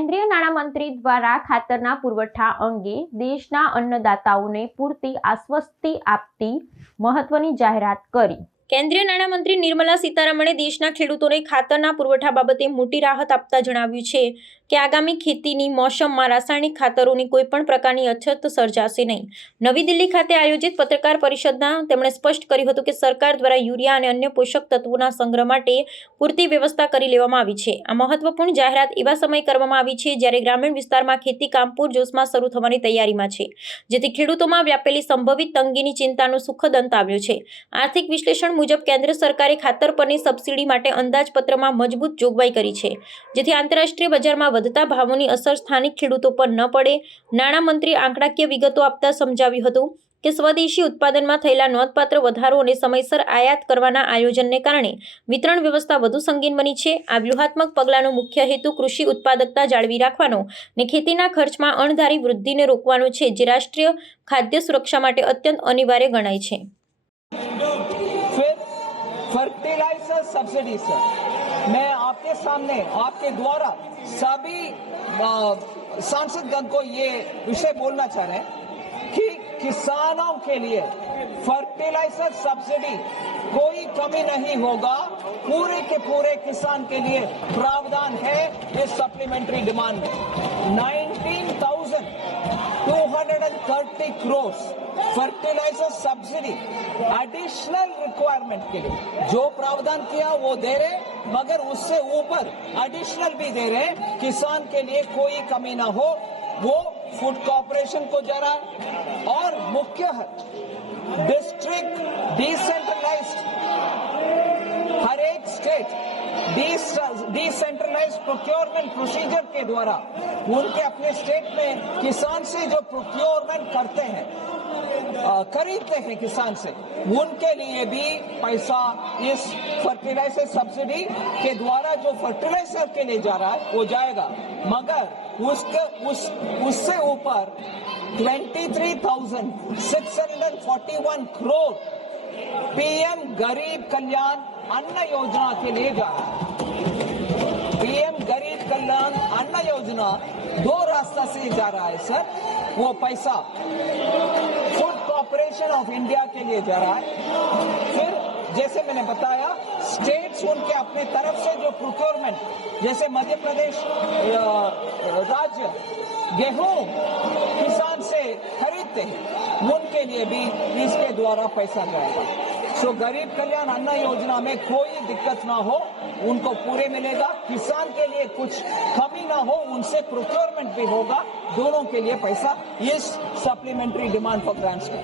કેન્દ્રીય નાણામંત્રી દ્વારા ખાતરના પુરવઠા અંગે દેશના અન્નદાતાઓને પૂરતી આશ્વસ્તિ આપતી મહત્વની જાહેરાત કરી. કેન્દ્રીય નાણામંત્રી નિર્મલા સીતારમણે દેશના ખેડૂતોને ખાતરના પુરવઠા બાબતે મોટી રાહત આપતા જણાવ્યું છે કે આગામી ખેતીની મોસમમાં રાસાયણિક ખાતરોની કોઈપણ પ્રકારની અછત સર્જાશે નહીં. નવી દિલ્હી ખાતે આયોજિત પત્રકાર પરિષદમાં તેમણે સ્પષ્ટ કર્યું હતું કે સરકાર દ્વારા યુરિયા અને અન્ય પોષક તત્વોના સંગ્રહ માટે પૂરતી વ્યવસ્થા કરી લેવામાં આવી છે. આ મહત્વપૂર્ણ જાહેરાત એવા સમયે કરવામાં આવી છે જ્યારે ગ્રામીણ વિસ્તારમાં ખેતી કામ પૂરજોશમાં શરૂ થવાની તૈયારીમાં છે, જેથી ખેડૂતોમાં વ્યાપેલી સંભવિત તંગીની ચિંતાનો સુખદ અંત આવ્યો છે. આર્થિક વિશ્લેષણ મુજબ કેન્દ્ર સરકારે ખાતર પરની સબસિડી માટે અંદાજપત્રમાં મજબૂત જોગવાઈ કરી છે, જેથી આંતરરાષ્ટ્રીય બજારમાં વધતા ભાવોની અસર સ્થાનિક ખેડૂતો પર ન પડે. નાણામંત્રી આંકડાકીય વિગતો આપતા સમજાવ્યું હતું કે સ્વદેશી ઉત્પાદનમાં થયેલા નોંધપાત્ર વધારો અને સમયસર આયાત કરવાના આયોજનને કારણે વિતરણ વ્યવસ્થા વધુ સંગીન બની છે. આ વ્યૂહાત્મક પગલાંનો મુખ્ય હેતુ કૃષિ ઉત્પાદકતા જાળવી રાખવાનો અને ખેતીના ખર્ચમાં અણધારી વૃદ્ધિને રોકવાનો છે, જે રાષ્ટ્રીય ખાદ્ય સુરક્ષા માટે અત્યંત અનિવાર્ય ગણાય છે. फर्टिलाइजर सब्सिडी से मैं आपके सामने आपके द्वारा सभी सांसदगण को ये विषय बोलना चाह रहे हैं कि किसानों के लिए फर्टिलाइजर सब्सिडी कोई कमी नहीं होगा. पूरे के पूरे किसान के लिए प्रावधान है इस सप्लीमेंट्री डिमांड में. 19,230 crores fertiliser subsidy additional requirement के लिए जो प्रावधान किया वो दे रहे, मगर उससे ऊपर एडिशनल भी दे रहे. किसान के लिए कोई कमी ना हो वो फूड कॉर्पोरेशन को जा रहा है. और मुख्य है डिस्ट्रिक्ट डिसेंट्रलाइज्ड, हर एक स्टेट डिसेंट्रलाइज्ड प्रोक्योरमेंट प्रोसीजर के द्वारा उनके अपने स्टेट में किसान से जो प्रोक्योरमेंट करते हैं, खरीदते हैं किसान से, उनके लिए भी पैसा इस फर्टिलाइजर सब्सिडी के द्वारा जो फर्टिलाइजर के लिए जा रहा है वो जाएगा. मगर उससे ऊपर 23,641 करोड़ पीएम गरीब कल्याण अन्न योजना के लिए जा रहा है. पीएम गरीब कल्याण अन्न योजना दो रास्ता से जा रहा है सर. वो पैसा फूड कॉर्पोरेशन ऑफ इंडिया के लिए जा रहा है. फिर जैसे मैंने बताया स्टेट्स उनके अपने तरफ से जो प्रोक्योरमेंट, जैसे मध्य प्रदेश राज्य गेहूं किसान से खरीदते हैं, उनके लिए भी इसके द्वारा पैसा जाएगा. सो गरीब कल्याण अन्न योजना में कोई दिक्कत ना हो, उनको पूरे मिलेगा. किसान के लिए कुछ कमी ना हो, उनसे प्रोक्योरमेंट भी होगा. दोनों के लिए पैसा इस सप्लीमेंट्री डिमांड फॉर ग्रांट्स का.